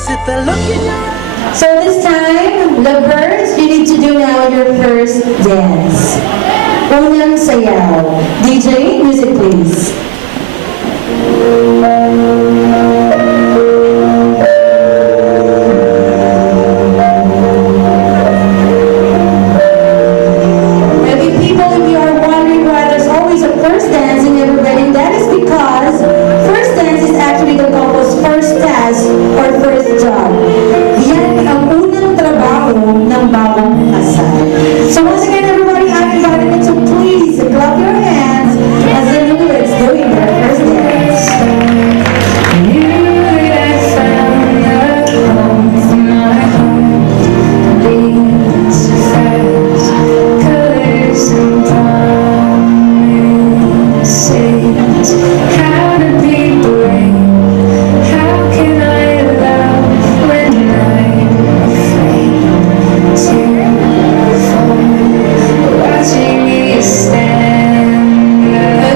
So this time, the birds, you need to do now your first dance. Unang sayaw. DJ, music please. Maybe people, if you are wondering why there's always a first dance in every wedding, that is because first dance is actually the couple's first task or first job. Yan ang unang trabaho ng bagong kasal. So once again, everybody, I'm inviting you to please clap your hands as the newlyweds doing their first dance.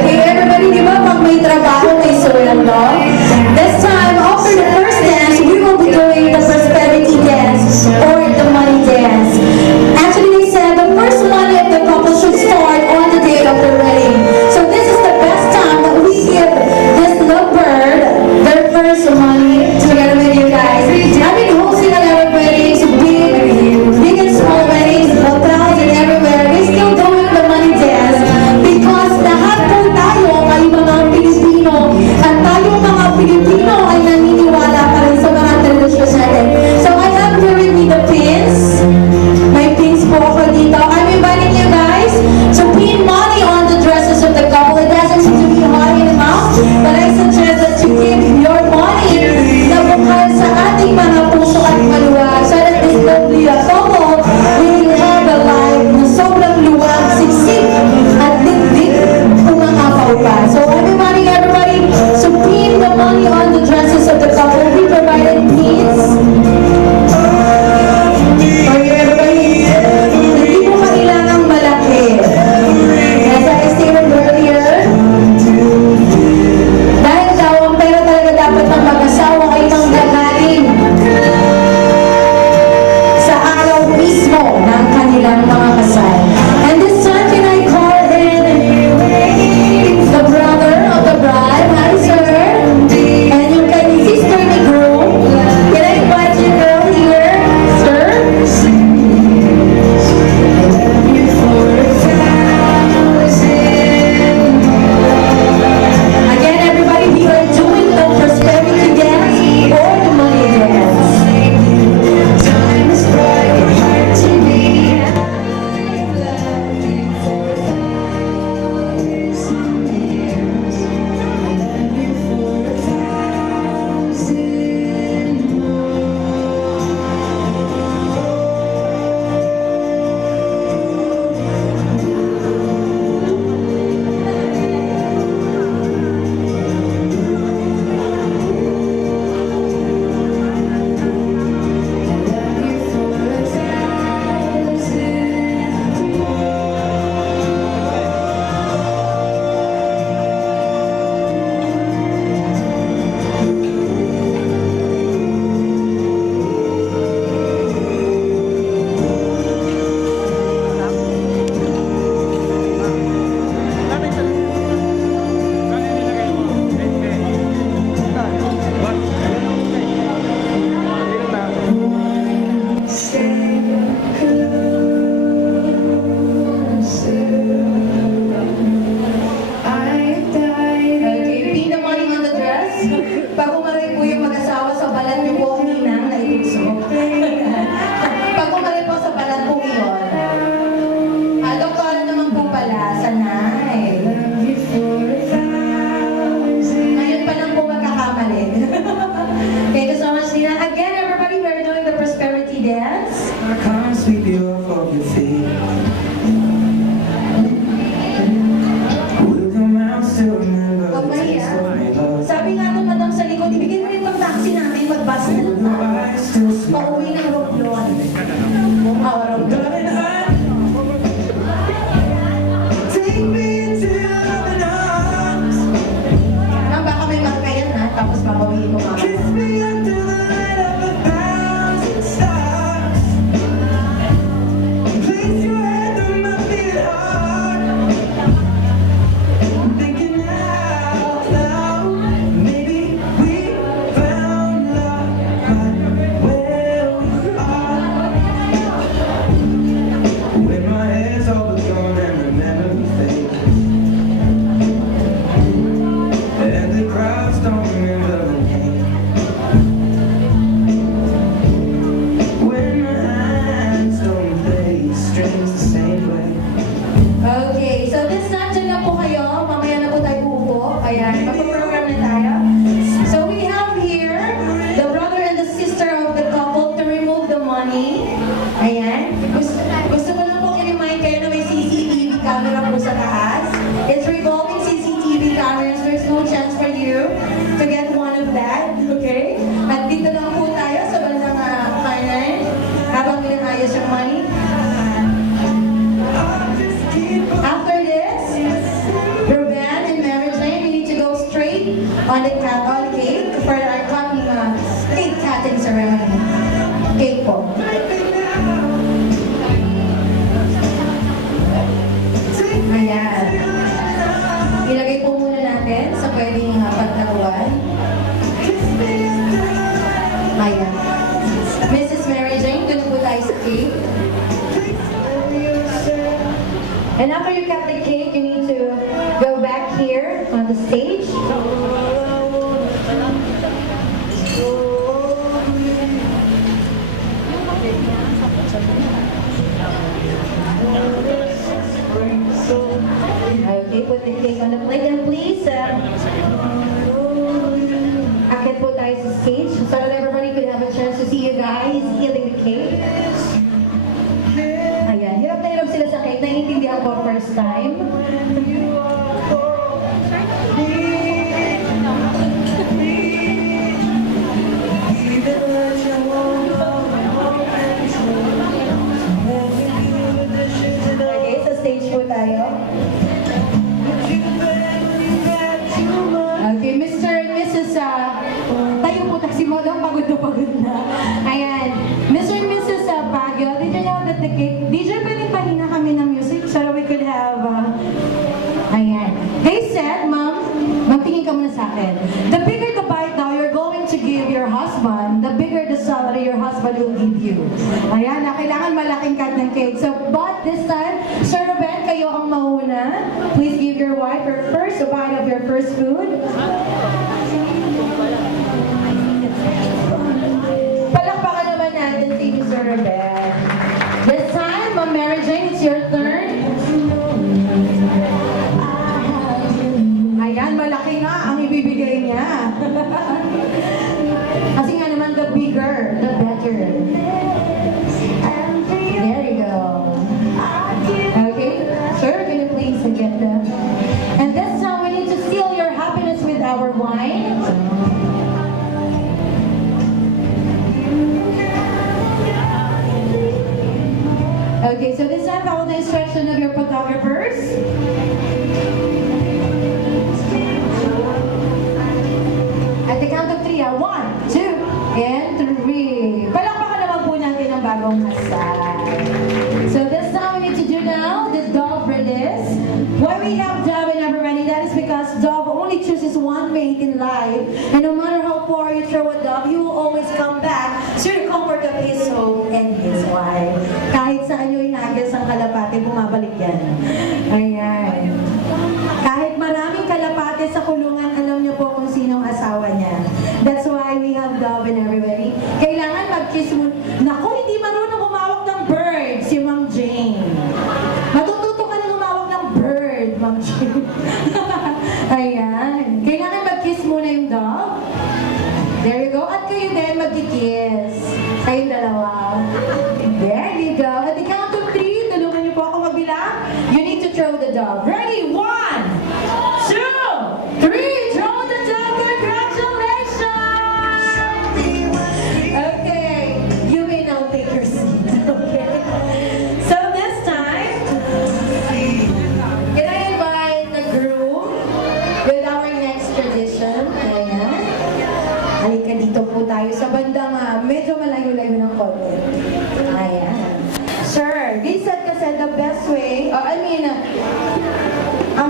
Okay, everybody, di ba pag may trabaho, may sweldo? This time, after the first dance, we will be doing the prosperity dance or the money dance. Actually, they said the first money of the couple should start on the day of the wedding. So this is the best time that we give this lovebird their first money together with you guys. I've been hosting a lot of weddings, big and small weddings, hotels and everywhere. We're still doing the money dance because lahat po tayo ay mga Pilipino at tayo mga Pilipino ay naniniwala pa rin sa mga tradisyon natin. So I have here with me the pins. May pins po ako dito. I'm inviting you guys to pin money on the dresses of the couple. It doesn't need to be high in amount, but I suggest that you give your money na bukal sa ating mga puso at maluwag so that this lovely couple will have a life na sobrang luwag, siksik at dikdik umangapaw pa. So I'm inviting everybody to pin the money on the dresses of the couple. We provided pins. Okay, everybody, hindi mo kailangang malaki. As I stated earlier, dahil daw ang pera talaga dapat ng mag-asawa ay manggagaling sa araw mismo ng kanilang mga kasal. And this time, can I call in the brother of the bride? Hi, sir. And yung kanyang sister ni groom. Can I invite you girl here, sir? Again, everybody, we are doing the prosperity dance or the money dance. Time is bright, hard to be. I've loved you for 1,000 years. I love you for 1,000 Okay, pin the money on the dress. Pag umaray po yung mag-asawa sa balat niyo po, ninang na iluso. Pag umaray po sa balat po yun. Doktora naman po pala, sanay. Ngayon pa lang po magkakamali. Thank you so much, Nina. Again, everybody, we're doing the prosperity dance. I can't sweep you off of your feet. Will the mouse still remember Huwag the taste mahiya. of my love? Sabi nga nung madam sa likod, hearts don't remember the name. When my hands don't play strings the same way. Okay, so this time dyan na po kayo. Mamaya na po tayo uupo. Ayan, magpa-program na tayo. So we have here the brother and the sister of the couple to remove the money. Ayan. Gusto ko lang pong i-remind kayo na may CCTV camera po sa taas. It's revolving CCTV cameras. There's no chance for you to get one of that. Okay? At dito lang po tayo sa bandang kanan habang inaayos yung money. After this, Ruben and Mary Jane, we need to go straight on the cake for our coming cake cutting ceremony. Cake po. Ayan. Ilagay po muna natin sa pwedeng pagtaguan. Ayan. Mrs. Mary Jane, doon po tayo sa cake. And after you cut the cake, you need to go back here on the stage. Okay, put the cake on the plate and please, akit po tayo sa stage so that everybody could have a chance to see you guys eating the cake. Ayan, hirap na hirap sila sa cake. Naiintindihan ko first time. Okay, sa stage po tayo. Okay, Mr. and Mrs. Tayo po, taxi mo daw, pagod na. Ayan, Mr. and Mrs. Baguio, did you know that the cake, DJ, pwedeng pahina kami ng music so that we could have, ayan. They said, Ma'am, magtingin ka muna sa akin. The bigger the bite now you're going to give your husband, the bigger the salary your husband will give you. Ayan, kailangan malaking cut ng cake. So, but this time, Sir Ruben, kayo ang mauna. Please give your wife her first bite of your first food. Palakpakan naman natin si Sir Ruben. This time, Ma'am Mary Jane, it's your turn. Ayan, malaki nga ang ibibigay niya. Kasi nga naman, the bigger, the better. There you go. Okay, sir, can you please get the... And this time, we need to seal your happiness with our wine. Okay, so this time, follow the instruction of your photographers. At the count of 3, 1, 2, and 3. Palakpakan naman po natin ang bagong kasal. So this time we need to do now the dove release. Why we have Dove in everybody? That is because Dove only chooses one mate in life. And no matter how far you throw a dove, he will always come back to the comfort of his home and his wife. Kahit saan nyo inagis ang kalapate, bumabalik yan. Ayan. Kahit maraming kalapate sa kulungan, alam niyo po kung sinong asawa niya. That's why we have Dove in everybody. Kailangan mag-kiss mo. Naku, hindi marunong humawak ng bird si Ma'am Jane. Matututo ka na humawak ng bird, Ma'am Jane. Ayan. Kailangan mag-kiss muna yung dog. There you go. At kayo din mag-kiss. Kayong dalawa. There you go. At the count of 3, tulungan niyo po ako magbilang. You need to throw the dog. Ready? 1, 2, 3. Throw the dog. Congratulations! Okay. You may now take your seat. Okay. So this time, can I invite the groom with our next tradition? Ayan. Halika dito po tayo sa bandang medyo malayo-layo ng konti. Ayan. Sir, they said kasi the best way,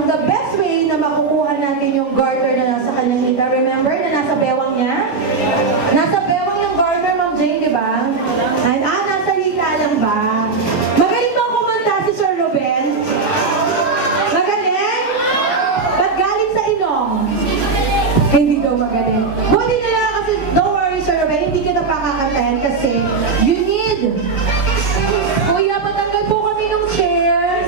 the best way na makukuha natin yung garter na nasa kanyang hita, remember na nasa bewang niya? Nasa bewang yung garter, Ma'am Jane, di ba? Nasa hita lang ba? Magaling ba kumanta si Sir Ruben? Magaling? Ba't galing sa ilong? Hindi daw magaling. Buti na lang kasi, don't worry, Sir Ruben, hindi kita pakakatayan kasi you need. Kuya, patanggal po kami ng chair.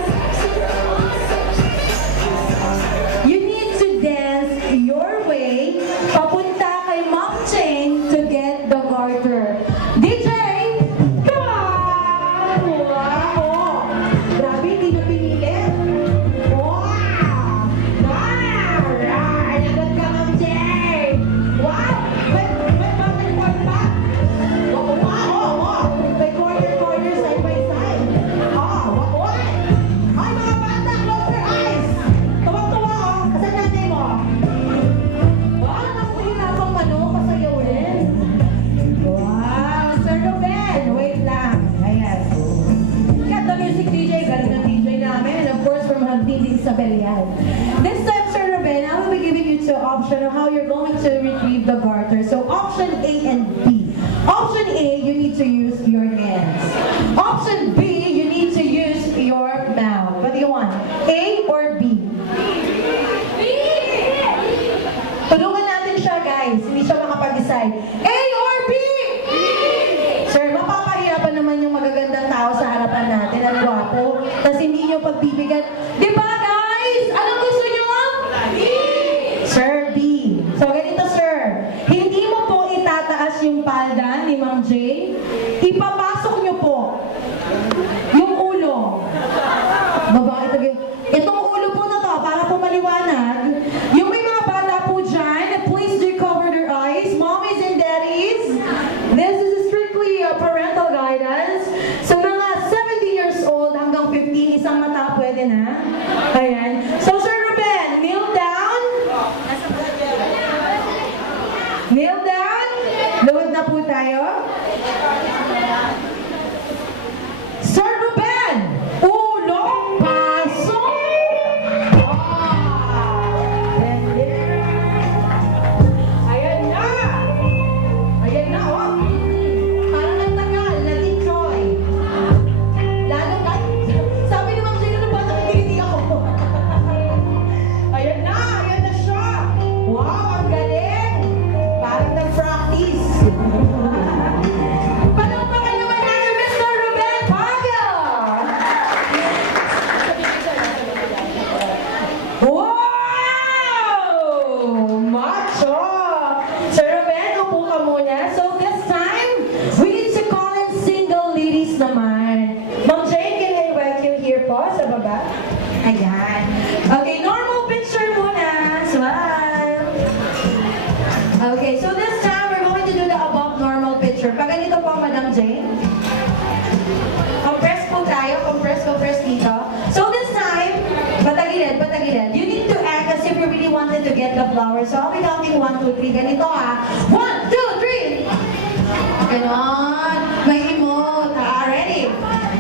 You need to dance your way papunta kay Ma'am Jane to get the garter. DJ, come on! Wow! Grabe, hindi na pinilit. Wow! Alright! Agad ka, Ma'am Jane! Wow! May button part pa? Wow! May corner side by side. Wow! Ay, mga bata, close your eyes! Tuwang-tuwa, oh! Asan nanay mo? Nakahirapang kasayaw rin. Wow! Sir Ruben, wait lang. Ayan. Got the music DJ, galing ng DJ namin. And of course, from Hagding Isabel yan. This time, Sir Ruben, I will be giving you two options on how you're going to retrieve the garter. So, option A and B. Option A, you need to use your hands. Option B, you need to use your mouth. What do you want? A or B? Tulungan natin siya, guys. Hindi siya makapag-decide. A or B? Sir, mapapahirapan naman yung magagandang tao sa harapan natin. Ang gwapo. Tapos hindi nyo pagbibigyan. Di ba, guys? Anong gusto nyo? Sir, B. So, ganito, sir. Hindi mo po itataas yung palda ni Ma'am Jane. Ipapasok nyo po yung ulo. Babae ito. Itong ulo po na to, para po maliwanag. Yung may mga bata po dyan, please do cover their eyes. Mommies and daddies, this is strictly parental guidance. So mga 17 years old hanggang 15, isang mata pwede na. Ayan. So Sir Ruben, kneel down. Kneel down. Luwad na po tayo. Sir Ruben, ulo, pasok. Ayan na. Ayan na, oh. Parang ang tagal, nag-enjoy. Lalo ka, sabi ni Ma'am Jane, ano ba, nakikiti ako. Ayan na siya. Wow, ang galing. Parang nag-practice. Palakpakan naman natin, Mr. Ruben Pagel. Wow! Macho! Sir Ruben, upo ka muna. So this time, we need to call in single ladies naman. Ma'am Jane, can I invite you here po sa baba? Ayan. Okay, normal picture muna. Smile. Okay, so this time, we're going to do the above normal picture. Pag ganito po, Madam Jane. Compress po tayo. Compress dito. So this time, patagilid. You need to act as if you really wanted to get the flowers. So I'll be counting 1, 2, 3. Ganito ah. 1, 2, 3! Ganon. May emote. Ready?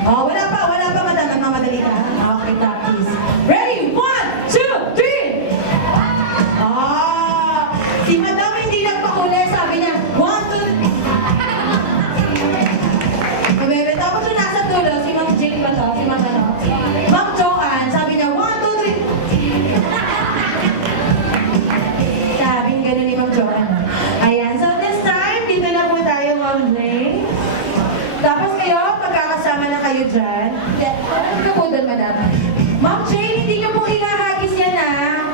Oh, wala pa, madam. Nagmamadali ka. Okay, practice. Ready? 1, 2, 3! Si madam hindi nagpakuli. Sabi niya, 1, 2, 3. Bebe, tapos yung nasa dulo, si Ma'am Jane ba to? Si Ma'am ano? Ma'am Joanne, sabi niya, 1, 2, 3. Sabi gano'n ni Ma'am Joanne. Ayan, so this time, dito na po tayo, Ma'am Jane. Tapos kayo, pagkakasama na kayo dyan. Ano ka po doon, madam? Ma'am Jane, hindi niyo po ilahagis yan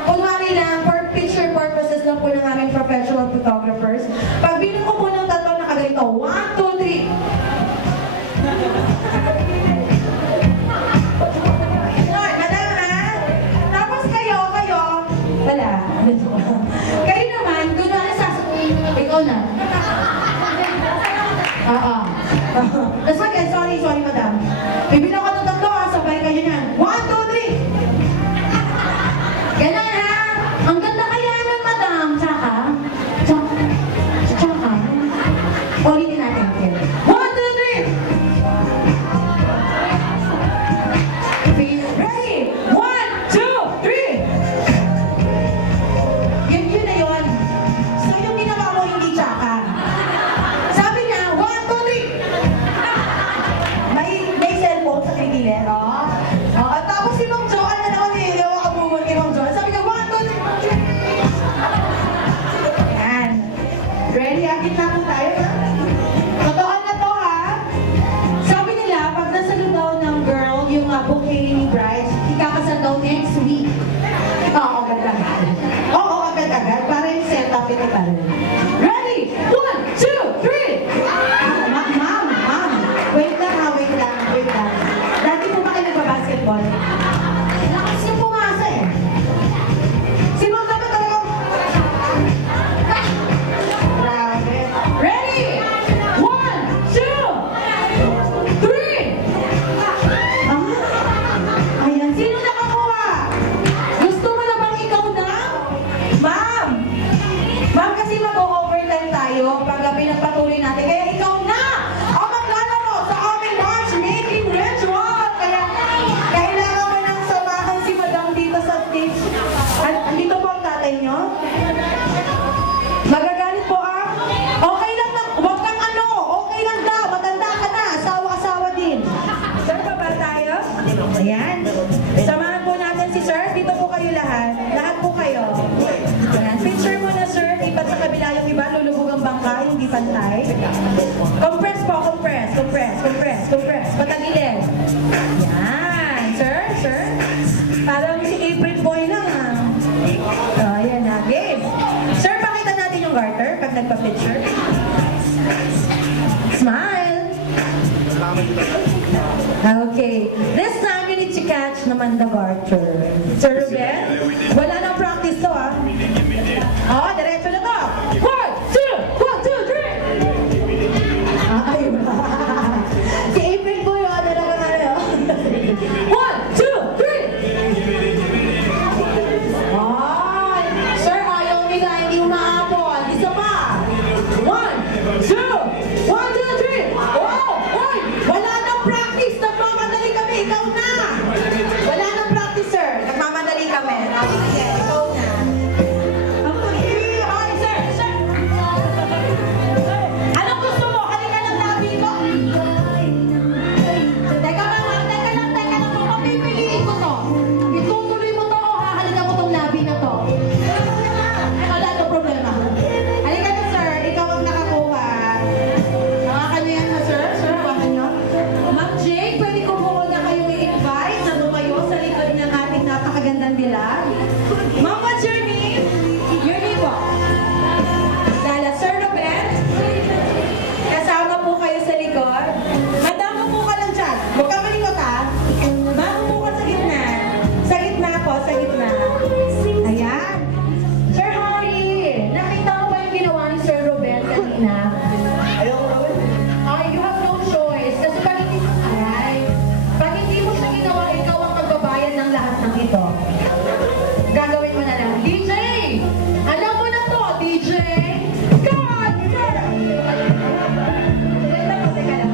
kunwari lang, for picture purposes lang po ng aming professional photographers. Pag bilang ko po ng tatlo na kaganito, 1, 2, 3. Alright, madam ha? Tapos kayo, wala. Kayo naman, doon na ikaw na. Oo. Tapos sorry madam. Bibilang ko ng tatlo sabay kayo yan. 1, 2, 3. Ganun ha? Ang ganda kaya nun, madam. Tsaka. Ulitin natin. 1, 2, 3. Ready? 1, 2, 3. Yun na yun. So yung ginawa mo hindi tsaka. Sabi niya, 1, 2, 3. May cellphone. gitna po tayo, ha? Totoo na to, ha? Sabi nila, pag nasa lugaw ng girl, yung bouquet ni bride, ikakasal daw next week. Oo, agad-agad. Oo, agad-agad. Para yung setup ito pa rin. Ready? 1, 2, 3! Ma'am. Wait lang ha, wait lang. Dati po ba kayo nagpa-basketball? Lakas niyo pumasa eh. Si Ma'am dapat talaga... Grabe. Ready? 1, 2, 3! Ayan. Sino nakakuha? Gusto mo na bang ikaw na? Ma'am! Ma'am, kasi mag-overtime tayo pag pinagpatuloy natin. Kaya ikaw na! Ang maglalaro sa aming matchmaking ritual! Kaya kailangan mo nang samahan si Madam dito sa stage. Andito po ang tatay nyo? Magagalit po ah? Okay lang na, huwag kang ano, okay lang daw, matanda ka na, asawa-asawa din. Sir, baba tayo? Ayan. Samahan po natin si Sir, dito po kayo lahat. Lahat po kayo. Ayan. Picture mo na Sir, ipat sa kabila yung iba, lulubog ang bangka, hindi pantay. Compress po, compress. Patagilid. Yan. Sir. Parang si April Boy lang ah. Oh, ayan na. Game. Sir, pakita natin yung garter pag nagpa-picture. Smile. Okay. This time you need to catch naman the garter. Sir Ruben, wala nang practice to ah. Oh, diretso na to. 1, 2, 3. Ay, si April Boy, oh, talaga nga rin, oh. 1, 2, 3. Ay, sir, ayaw nila, hindi umaapon. Isa pa. 1, 2, 1, 2, 3. Oh, oy, wala nang practice. Nagmamadali kami, ikaw na. Wala nang practice, sir. Nagmamadali kami. Okay, ikaw na. Okay, ay, sir. Anong gusto mo? Halika ng labi ko. Teka lang. Papipiliin ko to. Itutuloy mo to o hahalika mo tong labi na to. Wala na problema. Halika na, sir. Ikaw ang nakakuha. Hawakan niyo yan na, sir. Sir, hawakan niyo. Ma'am Jake, pwede ko po na kayong i-invite na tumayo sa likod ng ating napakagandang dilag. Ma'am, what's your name? Your name po? Dala, Sir Ruben? Kasama po kayo sa likod. Madam, po ka lang dyan. Huwag ka malikot ha. Ma'am, po ka sa gitna. Sa gitna po, sa gitna. Ayan. Sir Harry, nakita mo ba yung ginawa ni Sir Ruben kanina? Ay, you have no choice. Kasi pag hindi mo siya ginawa, ikaw ang magbabayad ng lahat ng ito. Gagawin mo na lang. DJ! Alam mo na to, DJ! God! Sir! Wait lang po, teka lang.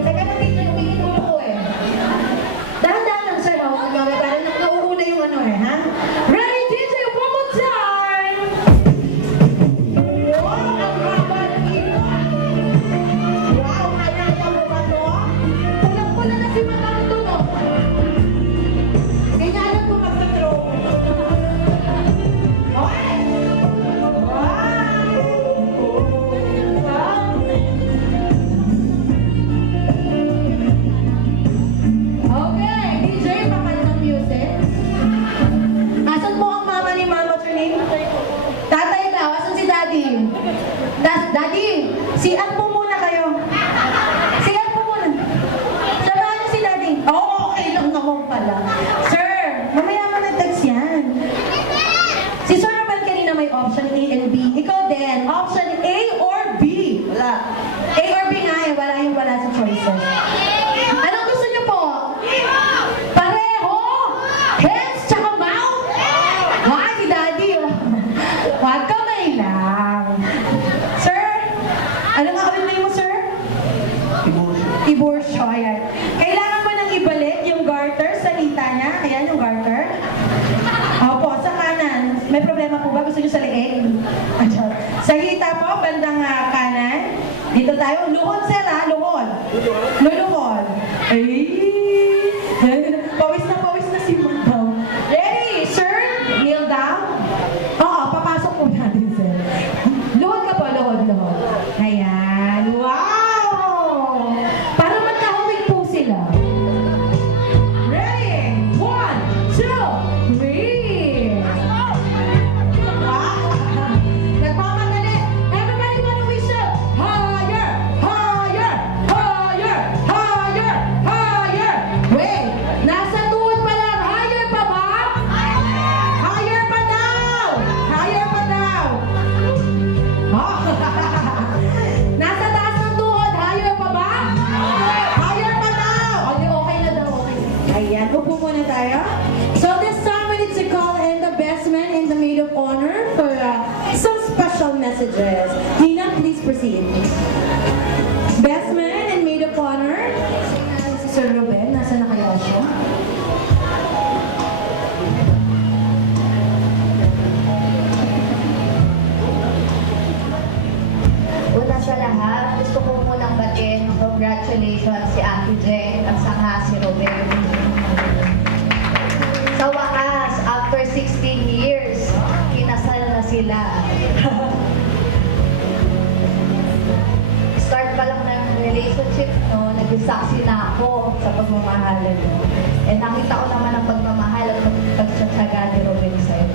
Teka lang, DJ, umingin ulo ko eh. Dahan-dahan lang, sir. Parang nauuna yung ano eh, ha? Ready, DJ, one more time! Wow, ang haba ng ilo. Wow, nalala mo ba to? Pulang-pula na si Madam to, no? Kaya alam ko magta-throw. Okay! Wow! Okay, DJ, papalit ng music. Asan po ang mama ni Mama Trinine? Tatay daw, asan si Daddy? Daddy, siyan po muna kayo. Siyan po muna. Samahan niyo si Daddy. Oo, okay lang naman pala. Sir, mamaya mo na-text yan. Si Sir Ruben kanina may option A and B. Ikaw din, option A or B? Wala. A or B nga eh, wala sa choices. Anong gusto niyo po? Pareho! Heads tsaka mouth? Ay, si Daddy oh. Huwag kamay lang. Sir, ano nga ulit name mo, sir? Tiburcio, ayan. Kailangan mo nang ibalik yung garter sa hita niya. Ayan yung garter. Opo, sa kanan. May problema po ba? Gusto niyo sa leeg? Sa hita po, bandang kanan. Dito tayo. Luhod, sir, ha? Luhod. Luluhod. Ay! Pawis na si Madam. Ready, sir? Kneel down. Oo, papasok po natin, sir. Luhod ka po, luhod. special messages. Nina, please proceed. Best man and maid of honor. Si Sir Ruben, nasa na kaya siya? Una sa lahat, gusto ko munang batiin ng congratulations si Ate Jen at saka si Robert. Sa wakas, after 16 years, kinasal na sila. Start pa lang ng relationship, no, nag-saksi na ako sa pagmamahalan mo. And nakita ko naman ang pagmamahal at pagtsatsaga ni Robert sa'yo.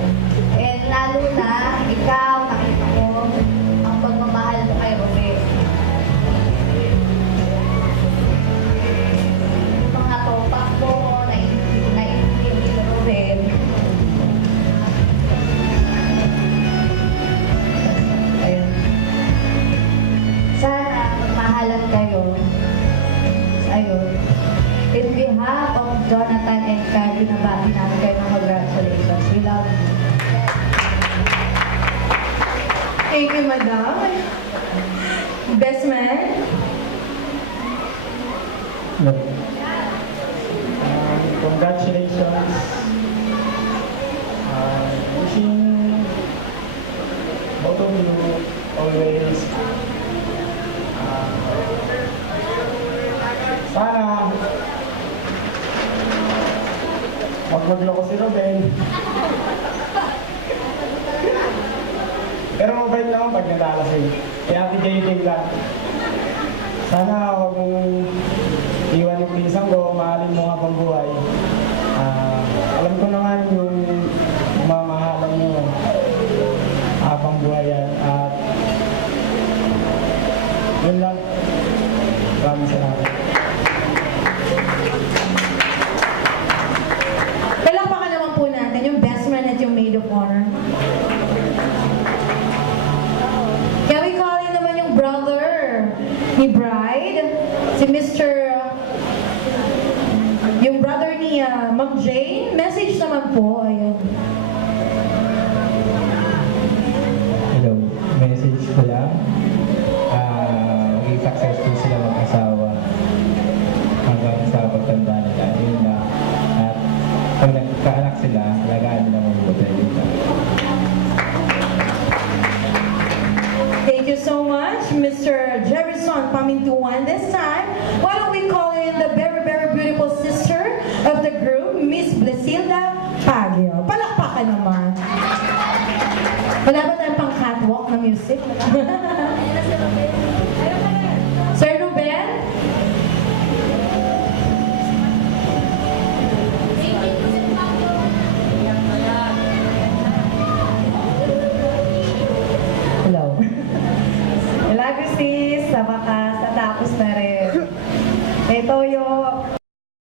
And lalo na, ikaw, nakita ko ang pagmamahal mo kay Robert. Yung mga topak mo, naiintindihan ni Robert. Ayun. Sana magmahalan kayo. Ayun. In behalf of Jonathan and Carrie, nabati namin kayo ng congratulations. We love you. Thank you, madam. Best man. Congratulations. Wishing both of you always sana wag magloko si Ruben. Pero mabait naman pag nalalasing. Kaya Ate JJ lang. Sana huwag mong iwan yung pisang ko, mahalin mo habang buhay. Alam ko naman yung mamahalan nyo habang buhay yan. At yun lang. Maraming salamat. Palakpakan naman po natin yung best man at yung maid of honor. Can we call in naman yung brother ni bride, si Mr. Yung brother ni Ma'am Jane. Message naman po, ayun. Hello, message ko lang. Maging successful sila mag-asawa hanggang sa pagtanda nila. Yun na. At pag nagkaanak sila, alagaan nila mabuti. Thank you so much, Mr. Jefferson Pamintuan. This time, why don't we call in the very, very beautiful sister of the group, Miss Blesilda Pagio. Palakpakan naman. Wala ba tayong pang catwalk na music? Sir Ruben? Hello. I love you, sis. Sa wakas, natapos na rin. Ito